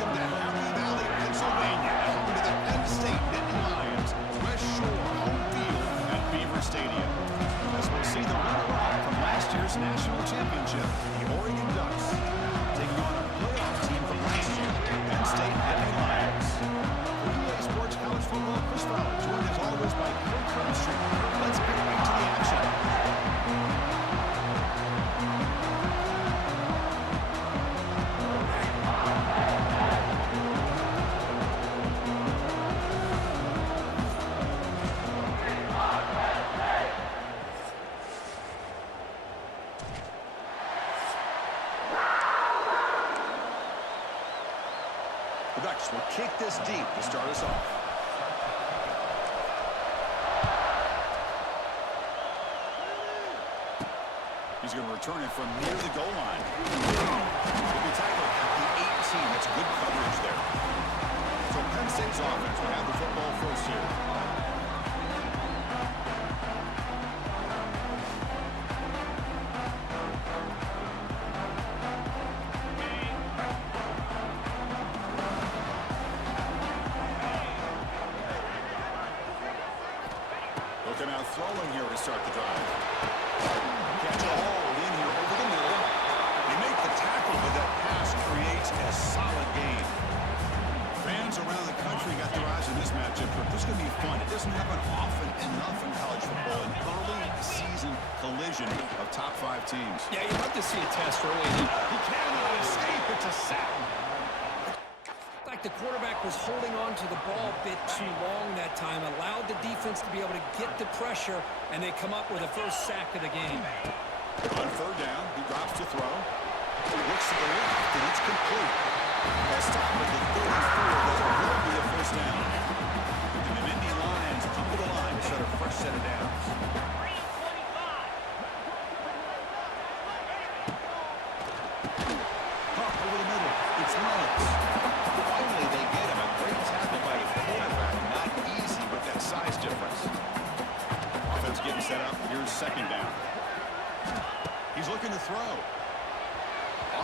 Welcome to Happy Valley, Pennsylvania, home to the Penn State Lions, West Shore home field at Beaver Stadium. As we'll see the runner-up from last year's national championship, the Oregon Ducks, taking on a playoff team from last year, Penn State Lions. For UA Sports College Football, Chris Fowler, joined as always by Kirk Crabtree. Let's get right to the action. The Ducks will kick this deep to start us off. He's going to return it from near the goal line. He'll be tackled at the 18. That's good coverage there. So Penn State's offense will have the football first here. Looking out throwing here to start the drive. Catch a hold in here over the middle. They make the tackle, but that pass creates a solid gain. Fans around the country got their eyes on this matchup, but this is going to be fun. It doesn't happen often enough in college football, an early season collision of top 5 teams. Yeah, you'd love to see a test early. He cannot escape. It's a sack. Like the quarterback was holding on to the ball a bit too long that time, allowed the defense to be able to get the pressure, and they come up with a first sack of the game. On third down, he drops to throw. He looks to the left, and it's complete. They'll stop at the 34. That will be a first down. And the Nittany Lions come to the line to set a fresh set of downs. Hawk over the middle. It's Lions. Finally, they get him. A great tackle by a quarterback. Not easy with that size difference. Offense getting set up. Here's second down. He's looking to throw.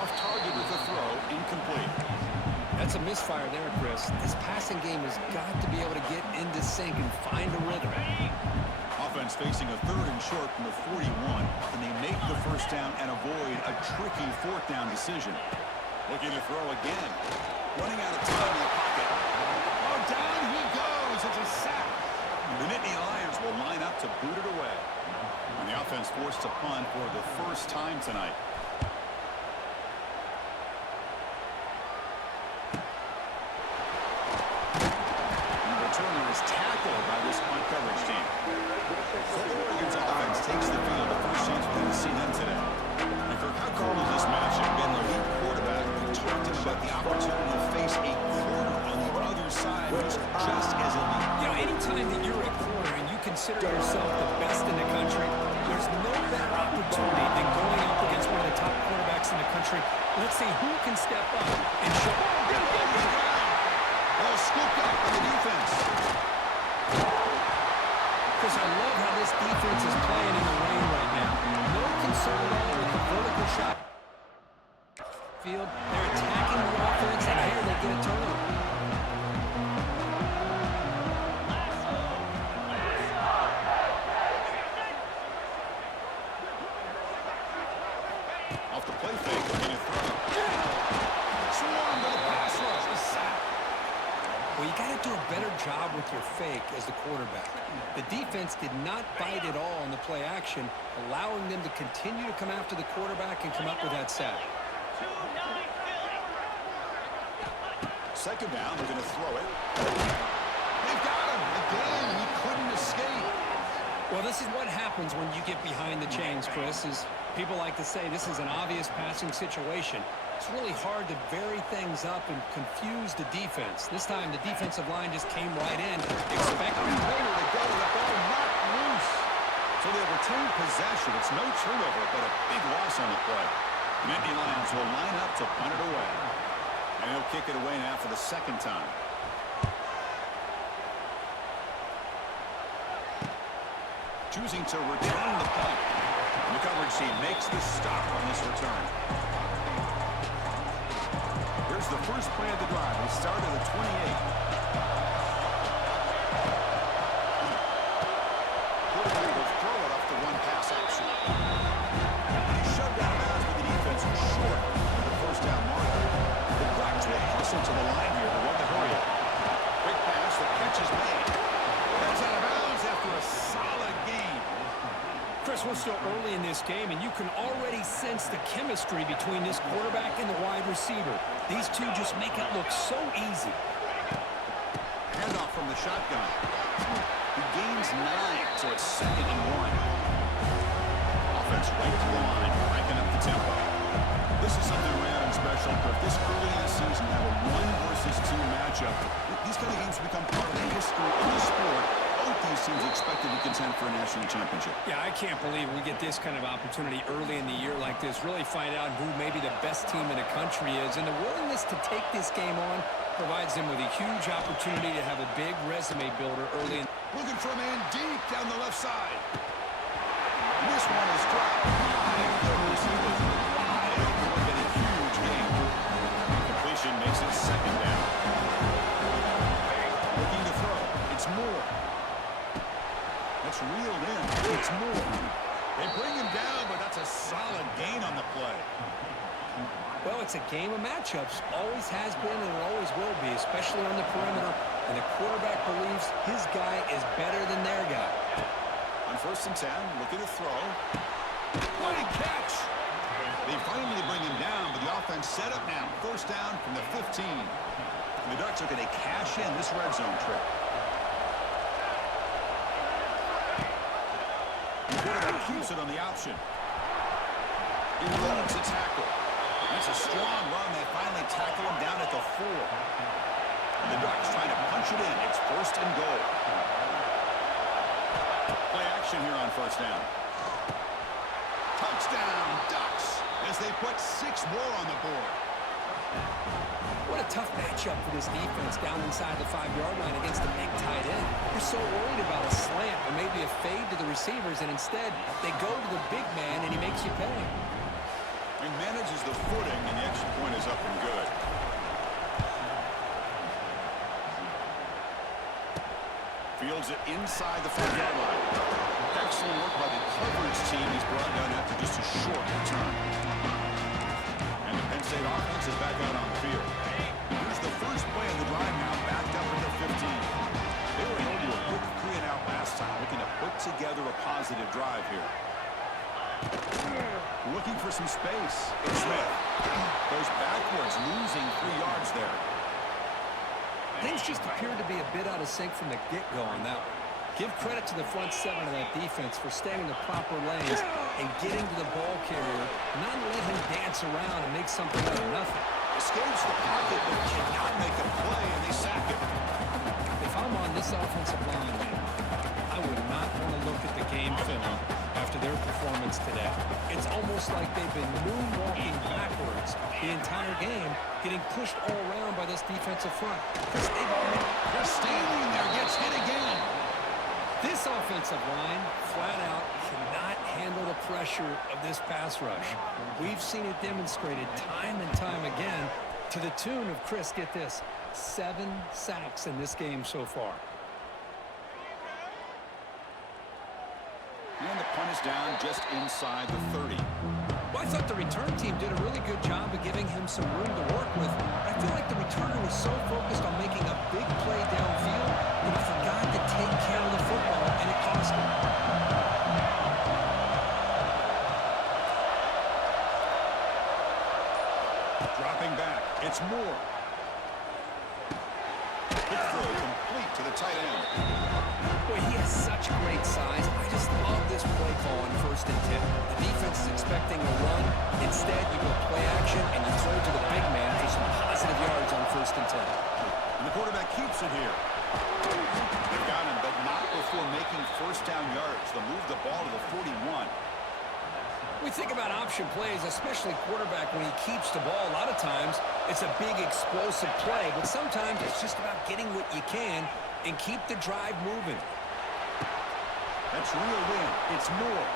Off target with the throw. Incomplete. That's a misfire there, Chris. This passing game has got to be able to get into sync and find a rhythm. Offense facing a third and short from the 41. Can they make the first down and avoid a tricky fourth down decision? Looking to throw again. Running out of time in the pocket. Oh, down he goes. It's a sack. The Nittany Lions will line up to boot it away. And the offense forced to punt for the first time tonight. And the returner is tackled by this punt coverage team. So Oregon's offense takes the field. The first chance we're going to see them today. And Kirk, how cool is this matchup? Being the lead quarterback, we talked about the opportunity to face a corner on the other side who's just as elite. You know, anytime that you're a corner and you consider yourself the best in the country, there's no better opportunity than going up against one of the top quarterbacks in the country. Let's see who can step up and show. Well, scooped up on the defense. Because I love how this defense is playing in the rain right now. No concern at all with the vertical shot field. They're attacking the offense, and here they get a turnover. Off the play fake, looking to throw. Swarmed by the pass rush. A sack. Well, you got to do a better job with your fake as the quarterback. The defense did not bite at all on the play action, allowing them to continue to come after the quarterback and come up with that sack. Second down, they're going to throw it. They've got him. Again, he couldn't escape. Well, this is what happens when you get behind the chains, Chris, is people like to say this is an obvious passing situation. It's really hard to vary things up and confuse the defense. This time, the defensive line just came right in, expecting Miller to go, the ball knocked loose. So they retain possession. It's no turnover, but a big loss on the play. The Nittany Lions will line up to punt it away. And he'll kick it away now for the second time. Choosing to return the punt. The coverage team makes the stop on this return. Here's Here's the first play of the drive. They start at the 28. Quarterback will throw it off the one-pass option. He shoved out of bounds, but the defense was short for the first down marker. The Bucs will hustle to the line here to run the hurry up. Quick pass, the catch is made. That's out of bounds after a solid game. Chris, we're still early in this game, and you can already sense the chemistry between this quarterback and the wide receiver. These two just make it look so easy. Handoff from the shotgun. He gains 9, so it's 2nd and 1. Offense right to the line, cranking up the tempo. This is something rare and special, but this early in the season, have a 1 versus 2 matchup. These kind of games become part of the history of the sport. Both these teams expected to contend for a national championship. Yeah, I can't believe we get this kind of opportunity early in the year like this. Really find out who maybe the best team in the country is. And the willingness to take this game on provides them with a huge opportunity to have a big resume builder early in. Looking for a man deep down the left side. This one is dropped. My goodness, he was wide. It would have been a huge game. Completion makes it 2nd down. Looking to throw. It's Moore. That's reeled in. It's Moore. They bring him down, but that's a solid gain on the play. Well, it's a game of matchups. Always has been and it always will be, especially on the perimeter. And the quarterback believes his guy is better than their guy. On 1st and 10, looking to throw. What a catch! They finally bring him down, but the offense set up now. 1st down from the 15. And the Ducks are going to cash in this red zone trip. The quarterback keeps it on the option. He leads the tackle. That's a strong run. They finally tackle him down at the 4. And the Ducks trying to punch it in. It's 1st and goal. Play action here on 1st down. Touchdown, Ducks, as they put 6 more on the board. What a tough matchup for this defense down inside the 5-yard line against a big tight end. You're so worried about a slant or maybe a fade to the receivers, and instead they go to the big man and he makes you pay. He manages the footing, and the extra point is up and good. Fields it inside the 5-yard line. Excellent work by the coverage team. He's brought down after just a short return. And the Penn State offense is back out on the field. Here's the first play of the drive now, backed up at the 15. They were able to do a quick 3-and-out last time, looking to put together a positive drive here. Looking for some space. It's Smith. Goes backwards, losing 3 yards there. Things just appeared to be a bit out of sync from the get-go on that one. Give credit to the front 7 of that defense for staying in the proper lanes and getting to the ball carrier, not let him dance around and make something out of nothing. Escapes the pocket, but cannot make a play, and they sack him. If I'm on this offensive line, I would not want to look at the game film after their performance today. It's almost like they've been moonwalking backwards the entire game, getting pushed all around by this defensive front. They're standing there, gets hit again. This offensive line, flat out, cannot handle the pressure of this pass rush. We've seen it demonstrated time and time again to the tune of, Chris, get this, 7 sacks in this game so far. And the punt is down just inside the 30. Well, I thought the return team did a really good job of giving him some room to work with. I feel like the returner was so focused on making a big play downfield that he forgot to take care of the football, and it cost him. Dropping back, it's Moore. Quick throw complete to the tight end. Boy, he has such great size. I just love this play call on 1st and 10. The defense is expecting a run. Instead, you go play action and you throw to the big man for some positive yards on 1st and 10. And the quarterback keeps it here. They've got him, but not before making 1st down yards. They'll move the ball to the 41. We think about option plays, especially quarterback, when he keeps the ball. A lot of times, it's a big explosive play, but sometimes it's just about getting what you can and keep the drive moving. That's reeled in. It's Moore.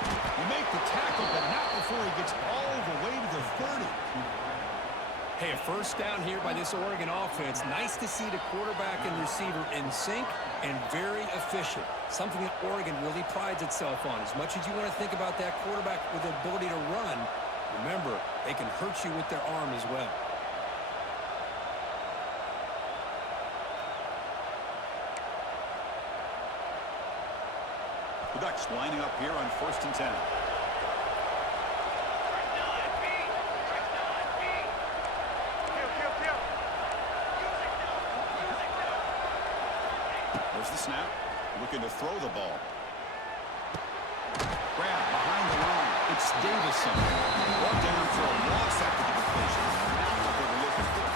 You make the tackle, but not before he gets all the way to the 30. Hey, a first down here by this Oregon offense. Nice to see the quarterback and receiver in sync and very efficient. Something that Oregon really prides itself on. As much as you want to think about that quarterback with the ability to run, remember, they can hurt you with their arm as well. The Ducks lining up here on 1st and 10. There's the snap. Looking to throw the ball. Grab behind the line. It's Davison. Brought down for a loss after the completion. Now what they were looking for.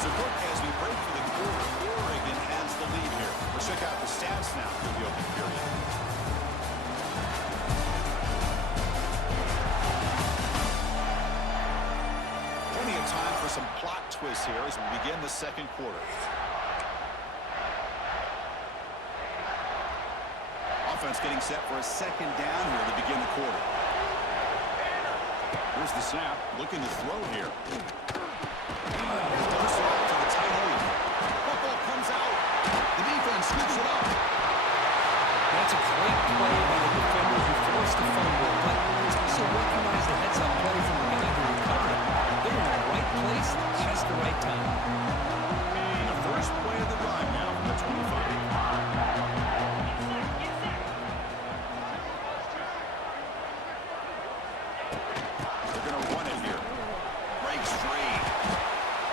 So, look, as we break for the quarter, Oregon has the lead here. Let's check out the stats now through the open period. Plenty of time for some plot twists here as we begin the second quarter. Offense getting set for a second down here to begin the quarter. Here's the snap. Looking to throw here. Goes off to the tight end. Football comes out. The defense scoops it up. That's a great play by the defender who forced the fumble, but it's also recognized the heads-up play from the guy who recovered it. They're in the right place, just the right time. The first play of the drive now from the 25. They're going to run it here. Breaks free.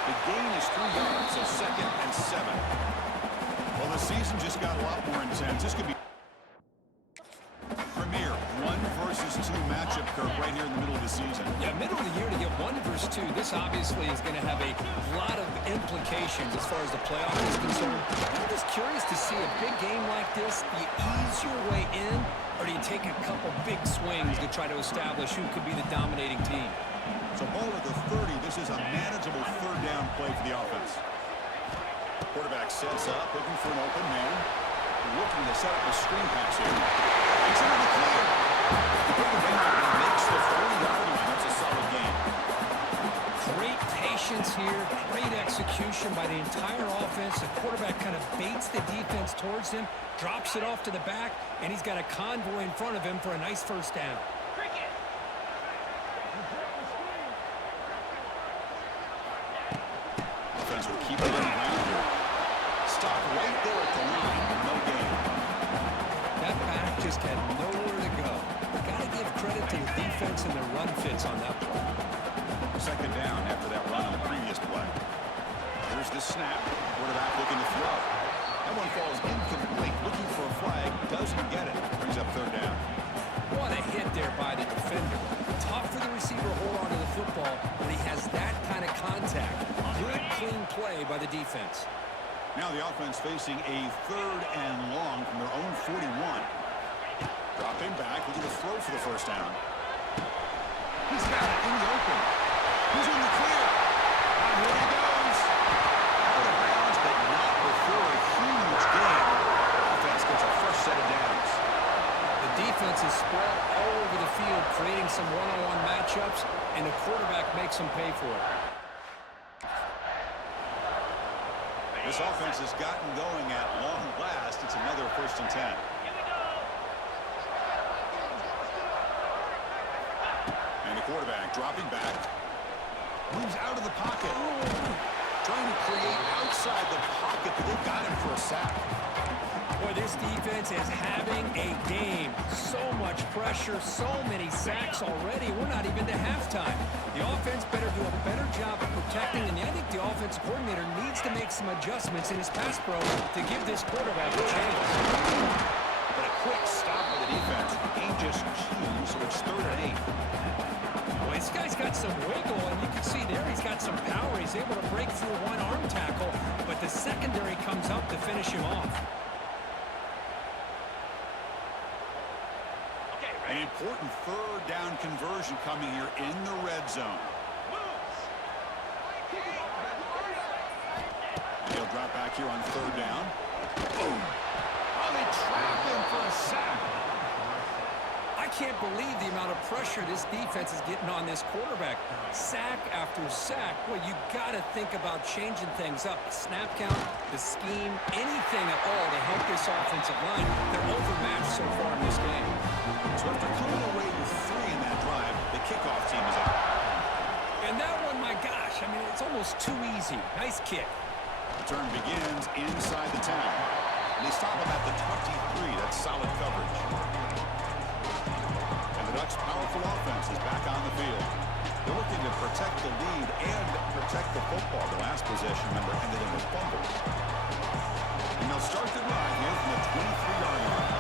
The gain is 3 yards, so 2nd and 7. Well, the season just got a lot more intense. This could be premier 1 versus 2 matchup curve right here in the middle of the season. Yeah, middle of the year to get 1 versus 2, this obviously is going to have a lot of implications as far as the playoff is concerned. I'm just curious to see a big game like this. Do you ease your way in, or do you take a couple big swings to try to establish who could be the dominating team? So ball at the 30. This is a manageable 3rd down play for the offense. Quarterback sets up, looking for an open man. Looking to set up a screen pass here. It's into the clear. The quarterback makes the 40-yard line. That's a solid game. Great patience here, great execution by the entire offense. The quarterback kind of baits the defense towards him, drops it off to the back, and he's got a convoy in front of him for a nice first down. Offense will keep it in the ground here. Stop right there at the line. No gain. That back just had nowhere to go. Got to give credit to the defense and their run fits on that play. 2nd down after that run on the previous play. Here's the snap. Quarterback looking to throw. That one falls incomplete. Looking for a flag. Doesn't get it. Brings up 3rd down. What a hit there by the defender. Tough for the receiver to hold on to the football when he has that kind of contact. Good, clean play by the defense. Now the offense facing a 3rd and long from their own 41. Dropping back, looking to throw for the first down. He's got it in the open. He's in the clear. And here he goes. Out of bounds, but not before a huge gain. Offense gets a fresh set of downs. The defense is spread all over the field, creating some one-on-one matchups, and the quarterback makes them pay for it. This offense has gotten going at long last. It's another 1st and 10. And the quarterback dropping back. Moves out of the pocket. Trying to create outside the pocket, but they've got him for a sack. Boy, this defense is having a game. So much pressure, so many sacks already. We're not even to halftime. The offense better do a better job of protecting, and I think the offensive coordinator needs to make some adjustments in his pass pro to give this quarterback a chance. But a quick stop by the defense. The game just changed, so it's 3rd and 8. Boy, this guy's got some wiggle, and you can see there he's got some power. He's able to break through one arm tackle, but the secondary comes up to finish him off. An important 3rd down conversion coming here in the red zone. And he'll drop back here on 3rd down. Boom! Oh, they trap him for a sack. I I can't believe the amount of pressure this defense is getting on this quarterback. Sack after sack. Well, you got to think about changing things up. The snap count, the scheme, anything at all to help this offensive line. They're overmatched so far in this game. So after coming away with 3 in that drive, the kickoff team is out. And that one, my gosh, I mean, it's almost too easy. Nice kick. The turn begins inside the 10. And they stop him at the 23. That's solid coverage. And the Ducks' powerful offense is back on the field. They're looking to protect the lead and protect the football. The last possession, remember, ended in a fumble. And they'll start the drive here from the 23-yard line.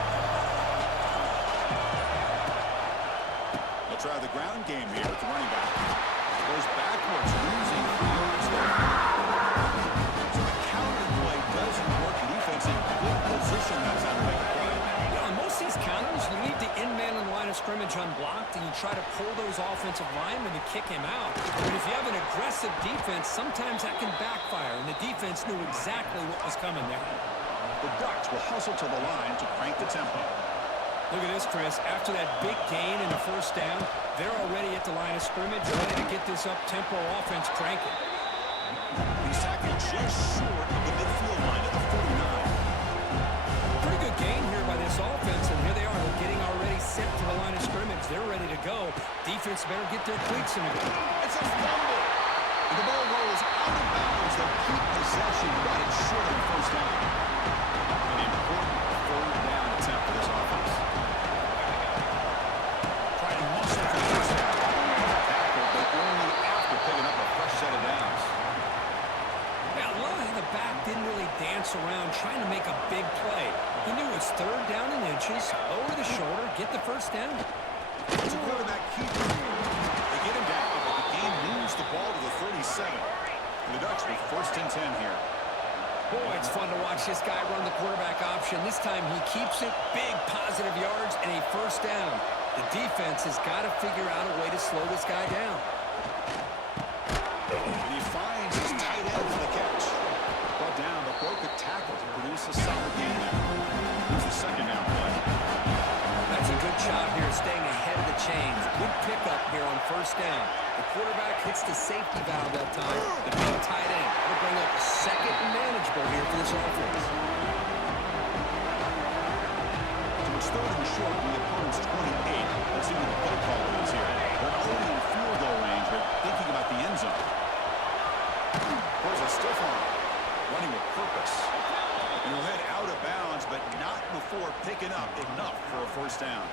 They'll try the ground game here with the running back. Goes backwards, losing 3 yards there. So the counter play doesn't work. The defense in good position that time to make a play. Yeah, on most of these counters, you leave the in-man in the line of scrimmage unblocked, and you try to pull those offensive linemen to kick him out. But if you have an aggressive defense, sometimes that can backfire, and the defense knew exactly what was coming there. The Ducks will hustle to the line to crank the tempo. Look at this, Chris. After that big gain and a first down, they're already at the line of scrimmage, ready to get this up-tempo offense cranking. He's tackled just short of the midfield line at the 49. Pretty good gain here by this offense, and here they are. They're getting already set to the line of scrimmage. They're ready to go. Defense better get their cleats in the go. It's a fumble. And the ball rolls out of bounds. They'll keep possession right at short of the first down. An important third down attempt for this offense. Trying to muscle for the first down. Tackle, but only after picking up a fresh set of downs. Yeah, a lot of the back didn't really dance around trying to make a big play. He knew it's third down in inches, lower the shoulder, get the first down. It's a quarterback keeper. They get him down, but the game moves the ball to the 37. And the Ducks with first and 10 here. Boy, it's fun to watch this guy run the quarterback option. This time he keeps it, big positive yards, and a first down. The defense has got to figure out a way to slow this guy down. And he finds his tight end for the catch. Brought down, but broke a tackle to produce a solid gain there. Here's the second down play. That's a good job here, staying ahead of the chains. Good pickup here on first down. The quarterback hits the safety valve that time. The big tight end will bring up a second and manageable here for this offense. So it's third and short from the opponent's 28. Let's see what the play call is here. They're only in field goal range, but thinking about the end zone. There's a stiff arm, running with purpose. And he'll head out of bounds, but not before picking up enough for a first down.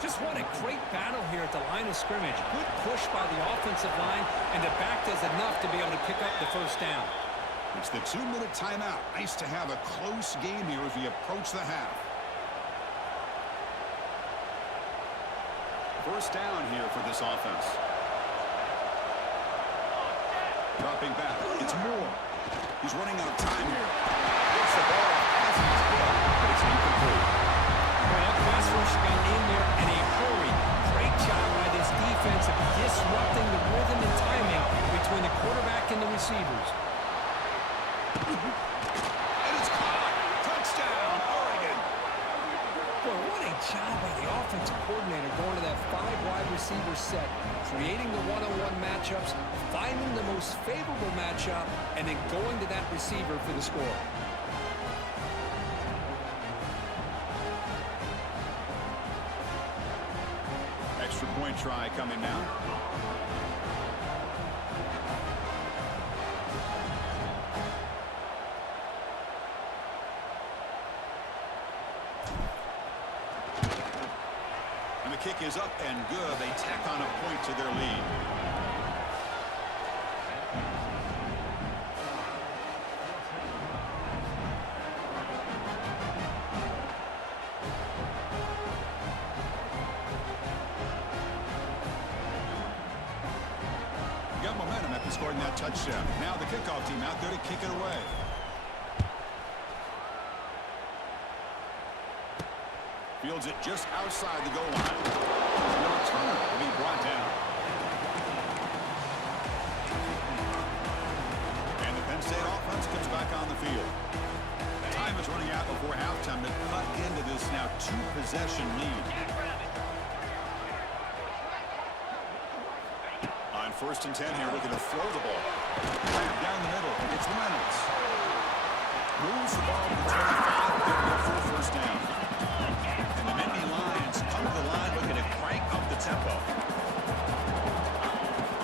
Just what a great battle here at the line of scrimmage. Good push by the offensive line, and the back does enough to be able to pick up the first down. It's the 2-minute timeout. Nice to have a close game here as we approach the half. First down here for this offense. Dropping back. It's Moore. He's running out of time here. Gets the ball as he's hit, but it's incomplete. Well, that pass rush got in there in a hurry. Great job by this defense of disrupting the rhythm and timing between the quarterback and the receivers. And it's caught. Touchdown, Oregon. Well, what a job by the offensive coordinator going to that 5-wide receiver set, creating the one-on-one matchups, finding the most favorable matchup, and then going to that receiver for the score. Extra point try coming now. And the kick is up and good. They tack on a point to their lead. Got momentum after scoring that touchdown. Now the kickoff team out there to kick it away. Fields it just outside the goal line. And the return will be brought down. And the Penn State offense comes back on the field. Time is running out before halftime to cut into this now 2-possession lead. first and 10 here, looking to throw the ball. Down the middle, it's Reynolds. Moves the ball to the 25, good enough for a first down. And the Nittany Lions come to the line looking to crank up the tempo.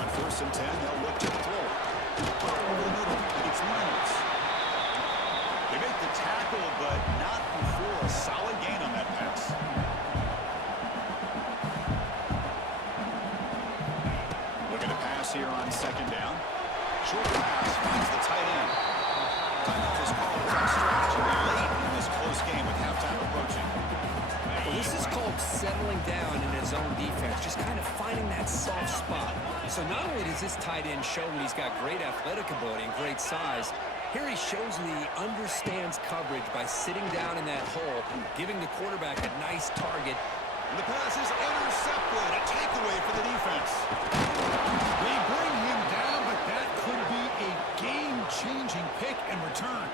On first and 10, they'll look to throw. Over the middle, it's Reynolds. They make the tackle, but not before a solid gain on that pass. Looking to pass here on second down. Short pass finds the tight end. Timeout is called on strategy late in this close game with halftime approaching. Well, this is called settling down in his own defense, just kind of finding that soft spot. So not only does this tight end show that he's got great athletic ability and great size, here he shows that he understands coverage by sitting down in that hole, giving the quarterback a nice target. And the pass is intercepted. A takeaway for the defense. They bring him down, but that could be a game-changing pick and return.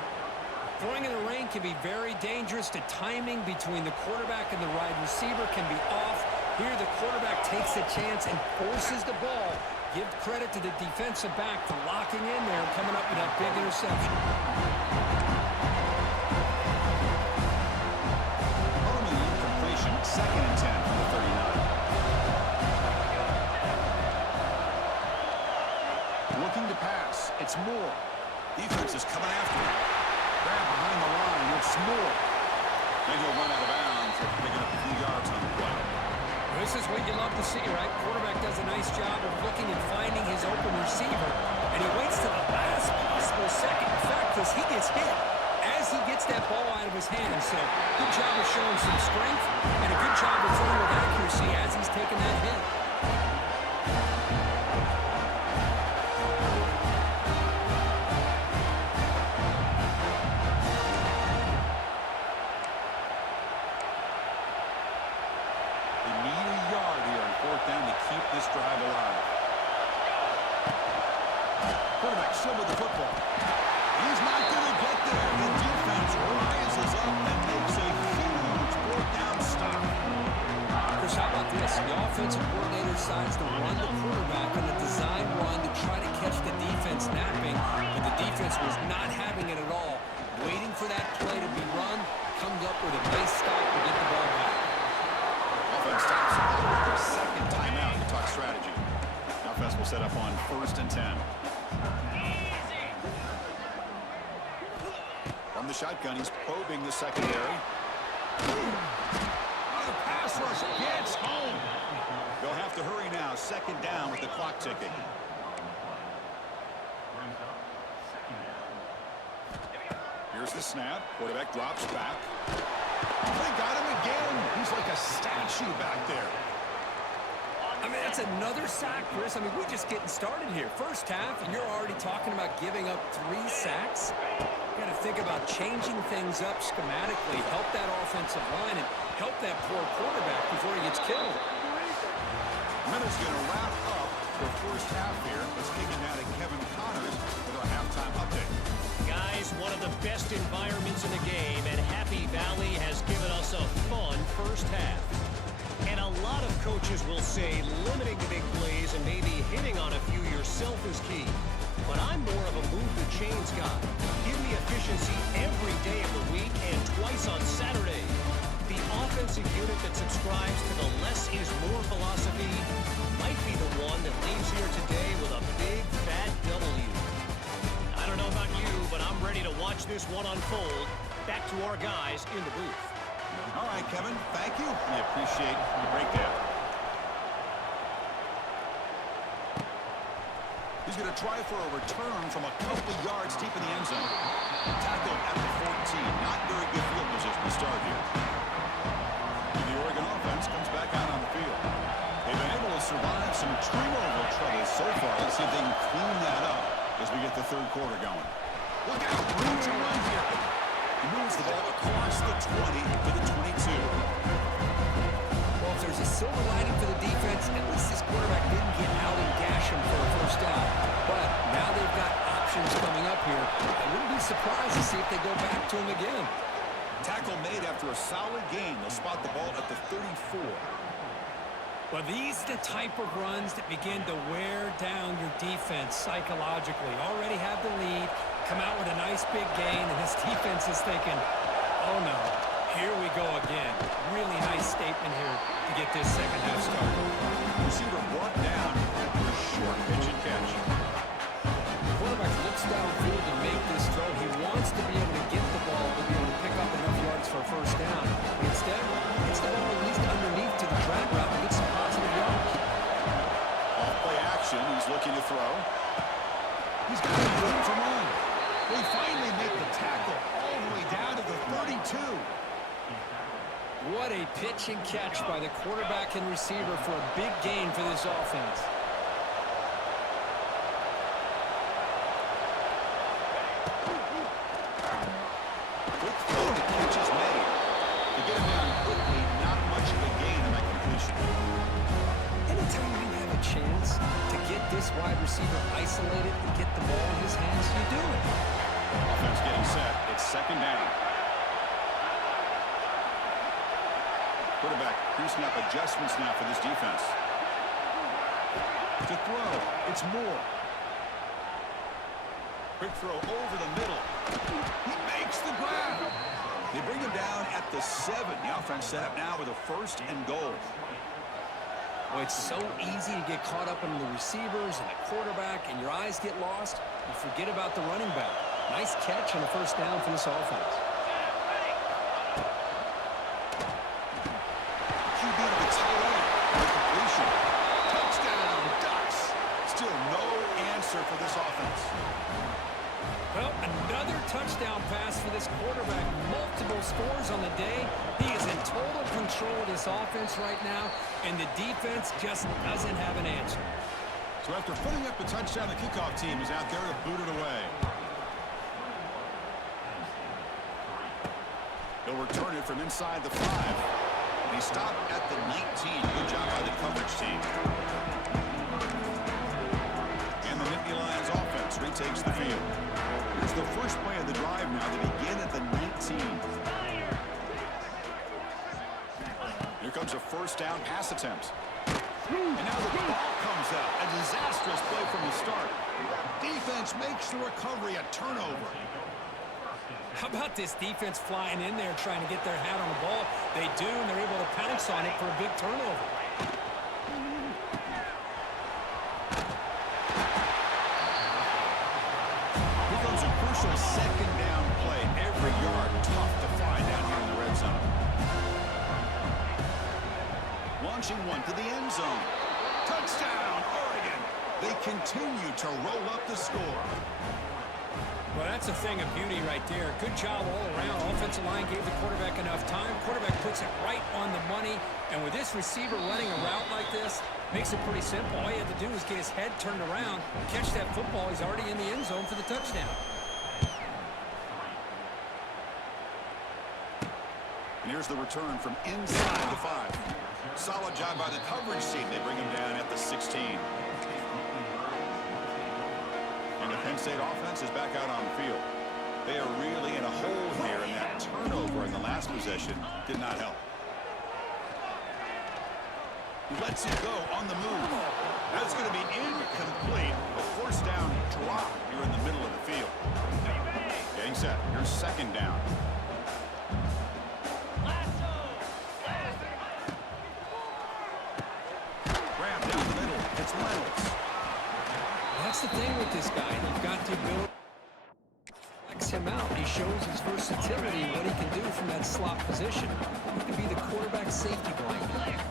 Throwing in the rain can be very dangerous. The timing between the quarterback and the wide receiver can be off. Here the quarterback takes a chance and forces the ball. Give credit to the defensive back for locking in there and coming up with that big interception. Ultimately, incompletion, second and 10 from the 39. Looking to pass. It's Moore. Defense is coming after him. Grab behind the line. It's Moore. Then he'll run out of bounds after picking up a few yards on the play. This is what you love to see, right? Quarterback does a nice job of looking and finding his open receiver, and he waits to the last possible second. The fact is, he gets hit as he gets that ball out of his hands. So, good job of showing some strength, and a good job of throwing with accuracy as he's taking that hit. This drive alive. Quarterback still with the football. He's not going to get there. The defense rises up and makes a huge fourth down stop. Chris, how about this? The offensive coordinator decides to run the quarterback on a design run to try to catch the defense napping, but the defense was not having it at all. Waiting for that play to be run, comes up with a nice stop to get the ball back. Offense stops with their second timeout to talk strategy. Now Fest will set up on first and 10. From the shotgun, he's probing the secondary. The pass rush gets home. They'll have to hurry now. Second down with the clock ticking. Here's the snap. Quarterback drops back. They got him again. He's like a statue back there. I mean, that's another sack, Chris. I mean, we're just getting started here. First half, and you're already talking about giving up 3 sacks. You got to think about changing things up schematically, help that offensive line, and help that poor quarterback before he gets killed. Minute's going to wrap up the first half here. Let's kick it now to Kevin Connors with our halftime update. Guys, one of the best environments in the game, and Happy Valley has given us a fun first half. And a lot of coaches will say limiting the big plays and maybe hitting on a few yourself is key. But I'm more of a move the chains guy. Give me efficiency every day of the week and twice on Saturday. The offensive unit that subscribes to the less is more philosophy might be the one that leaves here today with a big fat W. I don't know about you, but I'm ready to watch this one unfold. Back to our guys in the booth. All right, Kevin, thank you. We appreciate the breakdown. He's going to try for a return from a couple yards deep in the end zone. Tackled at the 14. Not very good field position to start here. And the Oregon offense comes back out on the field. They've been able to survive some turnover trouble so far. Let's see if they can clean that up as we get the third quarter going. Look out, room to run here. He moves the ball across the 20 to the 22. Well, if there's a silver lining for the defense, at least this quarterback didn't get out and gash him for a first down. But now they've got options coming up here. I wouldn't be surprised to see if they go back to him again. Tackle made after a solid gain. They'll spot the ball at the 34. Well, these are the type of runs that begin to wear down your defense psychologically. Already have the lead, come out with a nice big gain, and this defense is thinking, oh no, here we go again. Really nice statement here to get this second half started. Receiver brought down after a short pitch and catch. The quarterback looks downfield to make this throw. He wants to be able to get the ball to be able to pick up enough yards for a first down. But instead, gets the ball at least underneath to the drag route and gets some positive yards. Off-play action, he's looking to throw. He's got room to run. They finally make the tackle all the way down to the 32. What a pitch and catch by the quarterback and receiver for a big gain for this offense. Quick throw, the catch is made. To get him down quickly, not much of a gain on that completion. Anytime you have a chance to get this wide receiver isolated and get the ball in his hands, you do it. Offense getting set. It's second down. Quarterback creasing up adjustments now for this defense. To throw, it's Moore. Quick throw over the middle. He makes the grab. They bring him down at the 7. The offense set up now with a first and goal. Well, it's so easy to get caught up in the receivers and the quarterback, and your eyes get lost. You forget about the running back. Nice catch and a first down for this offense. QB to the tight end. Completion. Touchdown, Ducks. Still no answer for this offense. Well, another touchdown pass for this quarterback. Multiple scores on the day. He is in total control of this offense right now, and the defense just doesn't have an answer. So after putting up the touchdown, the kickoff team is out there to boot it away. He'll return it from inside the 5. And he stopped at the 19. Good job by the coverage team. And the Nittany Lions offense retakes the field. Here's the first play of the drive now. They begin at the 19. Here comes a first down pass attempt. And now the ball comes out. A disastrous play from the start. Defense makes the recovery a turnover. How about this defense flying in there trying to get their hat on the ball? They do, and they're able to pounce on it for a big turnover. Here comes a crucial second down play. Every yard tough to find down here in the red zone. Launching one to the end zone. Touchdown, Oregon. They continue to roll up the score. Well, that's a thing of beauty right there. Good job all around. Offensive line gave the quarterback enough time. Quarterback puts it right on the money. And with this receiver running a route like this, makes it pretty simple. All he had to do was get his head turned around, catch that football. He's already in the end zone for the touchdown. And here's the return from inside the 5. Solid job by the coverage team. They bring him down at the 16. And the Penn State offense is back out on the field. They are really in a hole here, and that turnover in the last possession did not help. He lets it go on the move. That's going to be incomplete. A forced down drop here in the middle of the field. Getting set. Here's second down. Grab down the middle. It's Reynolds. That's the thing with this guy. You've got the ability to flex him out. He shows his versatility, what he can do from that slot position. He can be the quarterback safety blanket.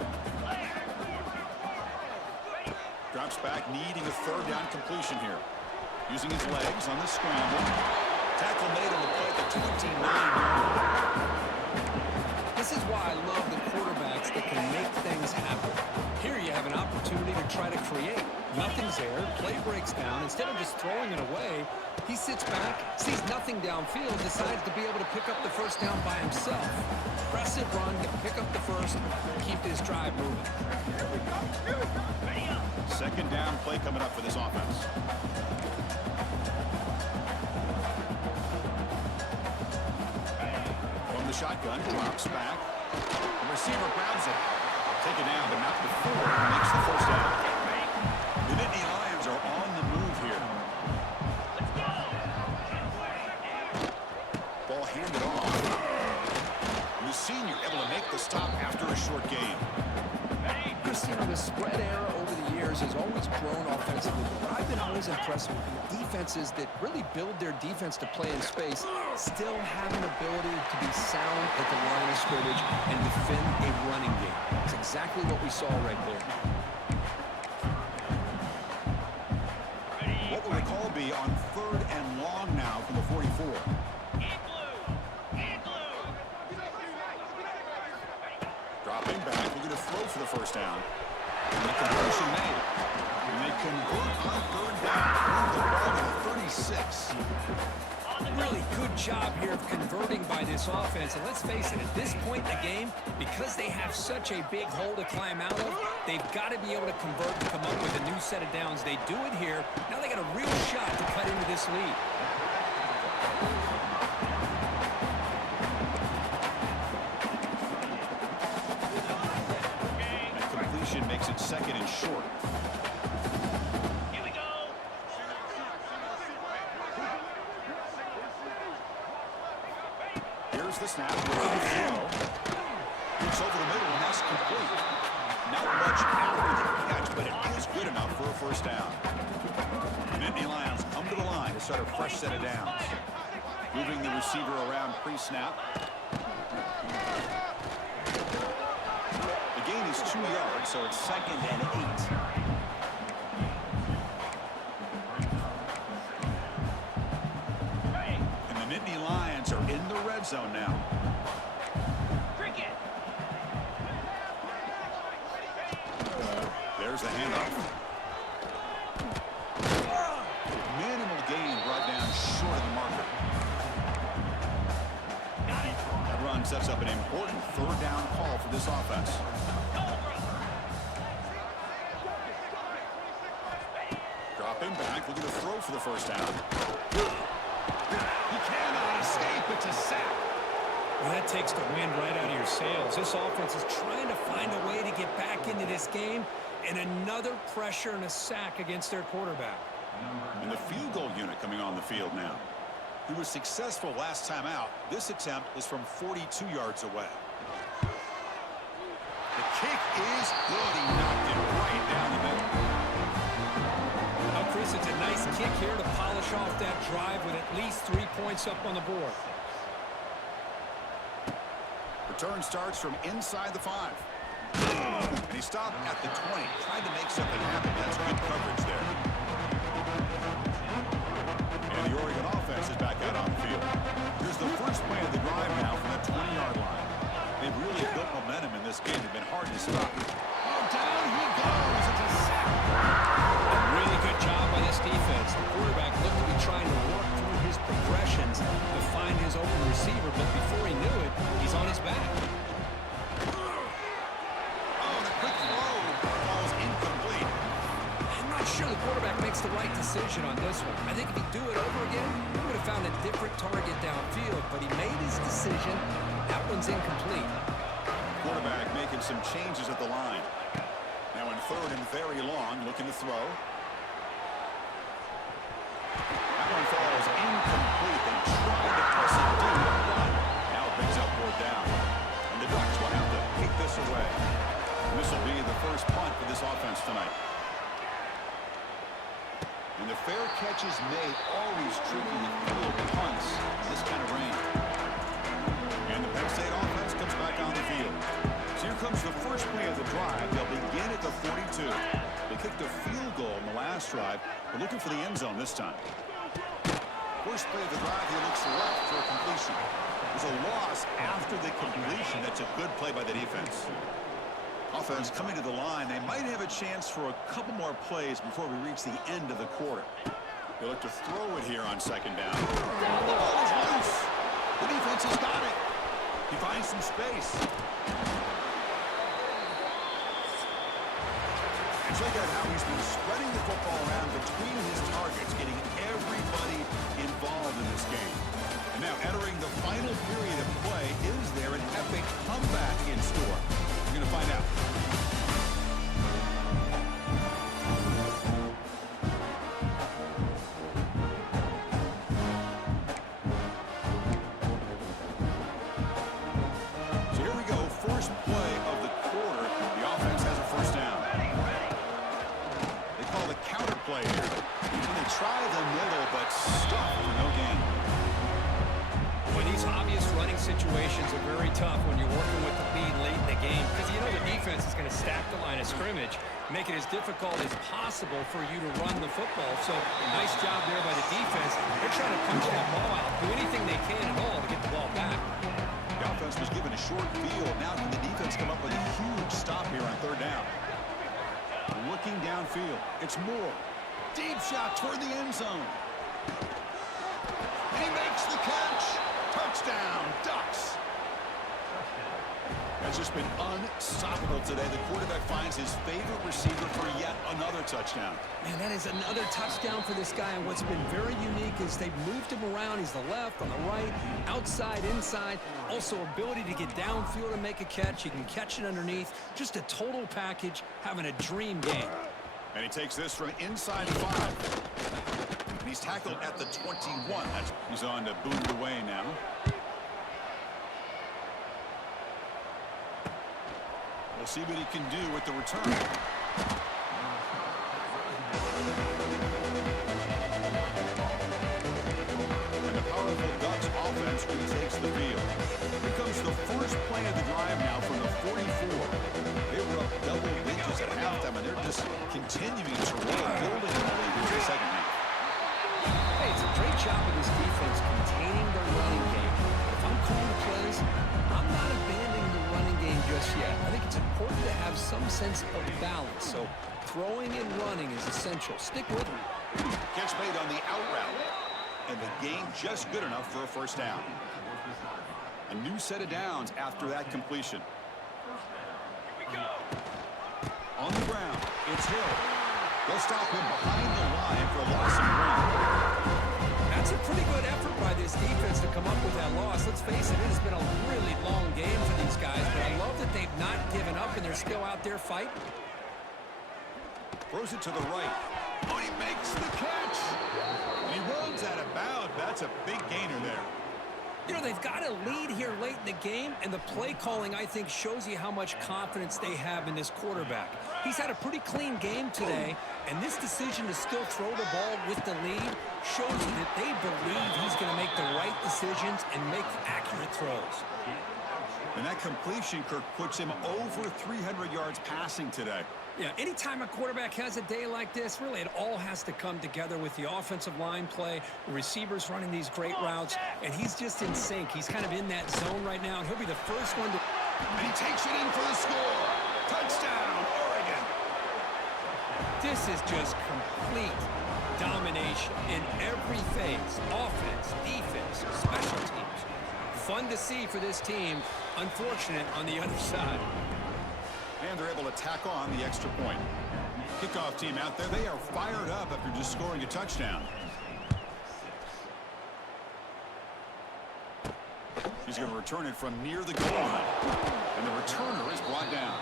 Drops back, needing a third down completion here. Using his legs on the scramble. Tackle made on the play at the 29-yard line. This is why I love the quarterbacks that can make things happen. Here you have an opportunity to try to create. Nothing's there. Play breaks down. Instead of just throwing it away, he sits back, sees nothing downfield, decides to be able to pick up the first down by himself. Impressive run, pick up the first, keep this drive moving. Second down play coming up for this offense. From the shotgun, drops back. The receiver grabs it. Taken down, but not before he makes the first down. The Nittany Lions are on the move here. Ball handed off. The senior able to make the stop after a short gain. Chris, you know, the spread era over the years has always grown offensively, but I've been always impressed with the defenses that really build their defense to play in space, still have an ability to be sound at the line of scrimmage and defend a running game. It's exactly what we saw right there. What will the call be on 3rd and long now from the 44? Dropping back, we're going to throw for the first down. And the conversion made. And they convert on 3rd down. Move the ball to the 36. Really good job here of converting by this offense. And let's face it, at this point in the game, because they have such a big hole to climb out of, they've got to be able to convert and come up with a new set of downs. They do it here. Now they got a real shot to cut into this lead. Makes it 2nd and short. Here we go. Here's the snap. It's over the middle, and that's complete. Not much after the catch, but it is good enough for a first down. The Nittany Lions come to the line to start a fresh set of downs. Moving the receiver around pre-snap. The gain is 2 yards, so it's 2nd and 8. And the Nittany Lions are in the red zone now. There's the handoff. Minimal gain brought down short of the marker. That run sets up an important 3rd down call for this offense. Dropping back, looking to throw for the first down. He cannot escape. It's a sack. Well, that takes the wind right out of your sails. This offense is trying to find a way to get back into this game, and another pressure and a sack against their quarterback. And the field goal unit coming on the field now. He was successful last time out. This attempt is from 42 yards away. The kick is good. He knocked it right down the middle. Now, Chris, it's a nice kick here to polish off that drive with at least 3 points up on the board. Return starts from inside the 5. And he stopped at the 20, trying to make something happen. That's good coverage there. And the Oregon offense is back out on the field. Here's the first play of the drive now from the 20-yard line. They've really built momentum in this game. They've been hard to stop. Oh, down he goes. It's a sack. A really good job by this defense. The quarterback looked to be trying to work through his progressions to find his open receiver, but before he knew it, he's on his back. Sure, the quarterback makes the right decision on this one. I think if he'd do it over again, he would have found a different target downfield, but he made his decision. That one's incomplete. Quarterback making some changes at the line. Now in 3rd and very long, looking to throw. That one falls incomplete. They tried to press it deep, but now it brings up 4th down. And the Ducks will have to kick this away. And this will be the first punt for this offense tonight. And the fair catches made, always tricky to field punts in this kind of rain. And the Penn State offense comes back on the field. So here comes the first play of the drive. They'll begin at the 42. They kicked a field goal in the last drive. They're looking for the end zone this time. First play of the drive, he looks left for a completion. There's a loss after the completion. That's a good play by the defense. Offense coming to the line. They might have a chance for a couple more plays before we reach the end of the quarter. They look to throw it here on 2nd down. The ball is loose. The defense has got it. He finds some space. And check out how he's been spreading the football around between his targets, getting everybody involved in this game. And now entering the final period of play, is there an epic comeback in store? We're going to find out. very tough when you're working with the lead late in the game because you know the defense is going to stack the line of scrimmage, make it as difficult as possible for you to run the football. So nice job there by the defense. They're trying to punch that ball out, do anything they can at all to get the ball back. The offense was given a short field. Now can the defense come up with a huge stop here on third down? Looking downfield. It's Moore. Deep shot toward the end zone. He makes the catch. Touchdown, Ducks. Has just been unstoppable today. The quarterback finds his favorite receiver for yet another touchdown. Man, that is another touchdown for this guy. And what's been very unique is they've moved him around. He's the left, on the right, outside, inside. Also ability to get downfield and make a catch. He can catch it underneath. Just a total package, having a dream game. And he takes this from inside 5. And he's tackled at the 21. He's on to boot it away now. We'll see what he can do with the return. And the powerful Ducks offense retakes the field. Here comes the first play of the drive now from the 44. They were up double digits at halftime, and they're just continuing to roll, building on the lead into the second half. Hey, it's a great job of this defense containing their running game. If I'm calling the plays, I'm not abandoning the running game just yet. I think it's important to have some sense of balance. So throwing and running is essential. Stick with me. Catch made on the out route. And the gain just good enough for a first down. A new set of downs after that completion. On the ground, it's Hill. They'll stop him behind the line for a loss of ground. That's a pretty good effort by this defense to come up with that loss. Let's face it, it has been a really long game for these guys, but I love that they've not given up and they're still out there fighting. Throws it to the right. Oh, he makes the catch. And he runs out of bounds. That's a big gainer there. You know, they've got a lead here late in the game, and the play calling, I think, shows you how much confidence they have in this quarterback. He's had a pretty clean game today, and this decision to still throw the ball with the lead shows you that they believe he's going to make the right decisions and make accurate throws. And that completion, Kirk, puts him over 300 yards passing today. Yeah, anytime a quarterback has a day like this, really it all has to come together with the offensive line play, the receivers running these great routes, and he's just in sync. He's kind of in that zone right now, and he'll be the first one to... And he takes it in for the score. Touchdown, Oregon. This is just complete domination in every phase. Offense, defense, special teams. Fun to see for this team. Unfortunate on the other side. And they're able to tack on the extra point. Kickoff team out there, they are fired up after just scoring a touchdown. He's going to return it from near the goal line. And the returner is brought down.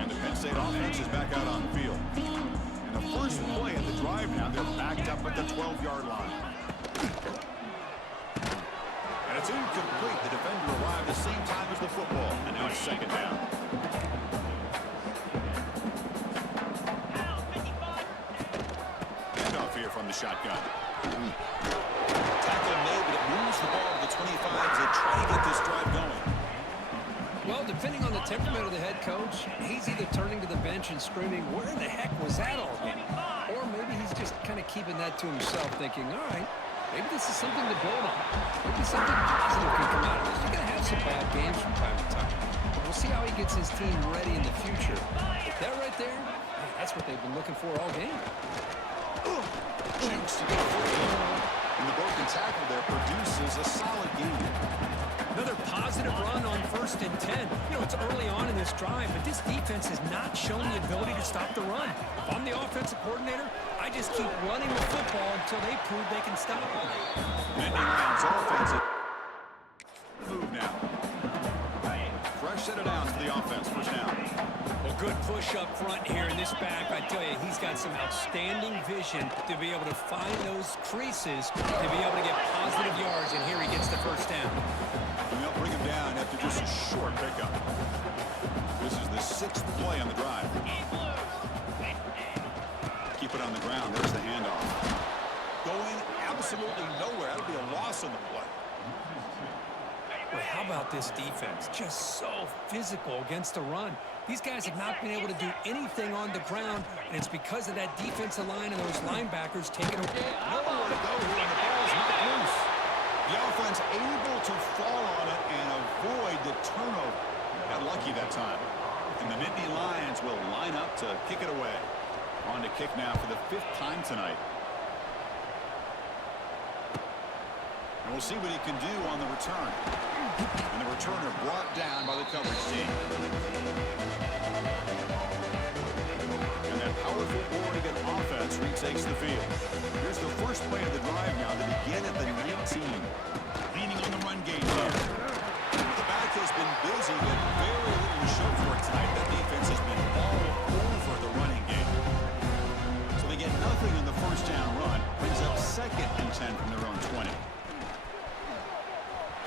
And the Penn State offense is back out on the field. And the first play of the drive now, they're backed up at the 12-yard line. And it's incomplete. The defender arrived the same time as the football. And now it's second down. Handoff here from the shotgun. Tackle made, but it moves the ball to the 25 as they try to get this drive going. Well, depending on the temperament of the head coach, he's either turning to the bench and screaming, where in the heck was that all game? Or maybe he's just kind of keeping that to himself, thinking, all right, maybe this is something to build on. Maybe something positive can come out of this. You're going to have some bad games from time to time. But we'll see how he gets his team ready in the future. That right there, that's what they've been looking for all game. Shoots to get free. And the broken tackle there produces a solid gain. Another positive run on 1st and 10. You know, it's early on in this drive, but this defense has not shown the ability to stop the run. If I'm the offensive coordinator, I just keep running the football until they prove they can stop it. Nittany Lions offensive move now. Fresh set of downs for the offense. First down. Well, good push up front here in this back. I tell you, he's got some outstanding vision to be able to find those creases, to be able to get positive yards, and here he gets the first down. And they'll bring him down after just a short pickup. This is the 6th play on the drive. Keep it on the ground. There's the handoff. Going absolutely nowhere. That'll be a loss on the play. Boy, how about this defense? Just so physical against the run. These guys have not been able to do anything on the ground, and it's because of that defensive line and those linebackers taking a... Nowhere to go here, and the ball's not loose. The offense able to fall on it and avoid the turnover. Got lucky that time. And the Nittany Lions will line up to kick it away. On to kick now for the 5th time tonight. And we'll see what he can do on the return. And the returner brought down by the coverage team. And that powerful Oregon offense retakes the field. Here's the first play of the drive now to begin at the 19. Leaning on the run game here. The back has been busy, but very little to show for it tonight. That defense has been all over the running game. So they get nothing on the first down run. Brings up 2nd and 10 from their own 20.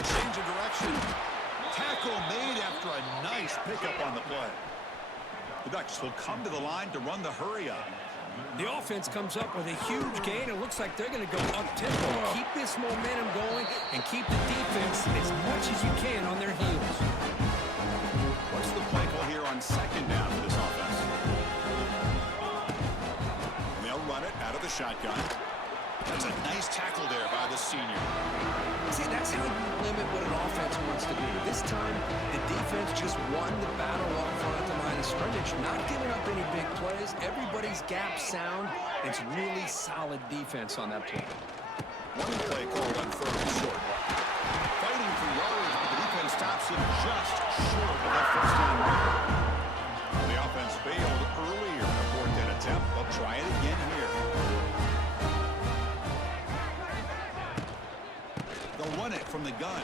Change of direction. Tackle made after a nice pickup on the play. The Ducks will come to the line to run the hurry up. The offense comes up with a huge gain. It looks like they're going to go up-tempo. Keep this momentum going and keep the defense as much as you can on their heels. What's the play call here on 2nd down for this offense? They'll run it out of the shotgun. That's a nice tackle there by the senior. See, that's how you limit what an offense wants to do. This time, the defense just won the battle up front at the line of scrimmage, not giving up any big plays. Everybody's gap sound. It's really solid defense on that play. One play called on 3rd and short. Fighting for yards, but the defense stops him just short of that first down marker. The offense failed earlier to abort that attempt. They'll try it again here. They'll run it from the gun.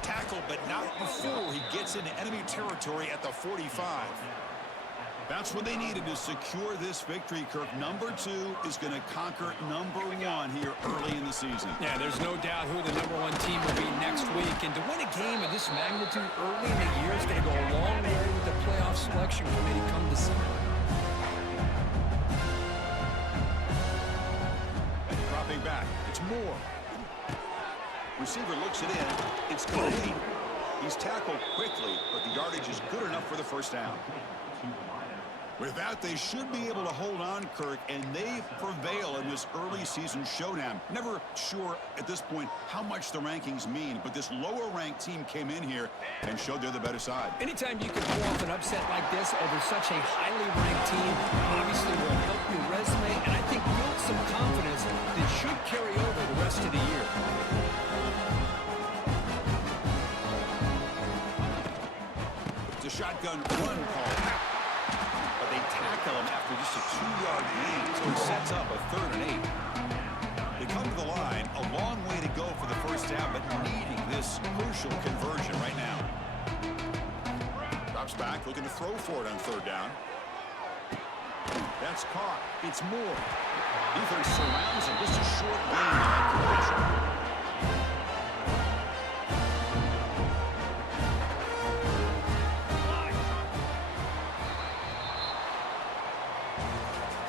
Tackle, but not before he gets into enemy territory at the 45. That's what they needed to secure this victory, Kirk. Number 2 is going to conquer number 1 here early in the season. Yeah, there's no doubt who the number 1 team will be next week. And to win a game of this magnitude early in the year is going to go a long way with the playoff selection committee come December. Dropping back. It's Moore. Receiver looks it in. It's complete. He's tackled quickly, but the yardage is good enough for the first down. With that, they should be able to hold on, Kirk, and they prevail in this early season showdown. Never sure at this point how much the rankings mean, but this lower-ranked team came in here and showed they're the better side. Anytime you can pull off an upset like this over such a highly ranked team, obviously will help your resume, and I think build some confidence that should carry over the rest of the year. It's a shotgun run call. But they tackle him after just a 2-yard gain, so it sets up a 3rd and 8. They come to the line, a long way to go for the first down, but needing this crucial conversion right now. Drops back, looking to throw for it on 3rd down. That's caught. It's Moore. Defense surrounds him, just a short gain on that conversion.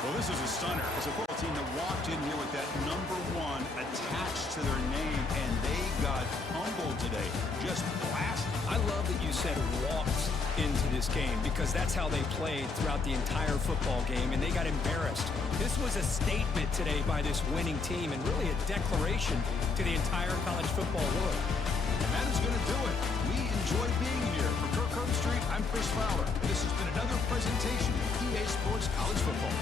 Well, this is a stunner. It's a football team that walked in here with that number 1 attached to their name, and they got humbled today. Just blasted. I love that you said walked into this game because that's how they played throughout the entire football game, and they got embarrassed. This was a statement today by this winning team and really a declaration to the entire college football world. And that is going to do it. We enjoy being here. For Kirk Herbstreit, I'm Chris Fowler. This has been another presentation of EA Sports College Football.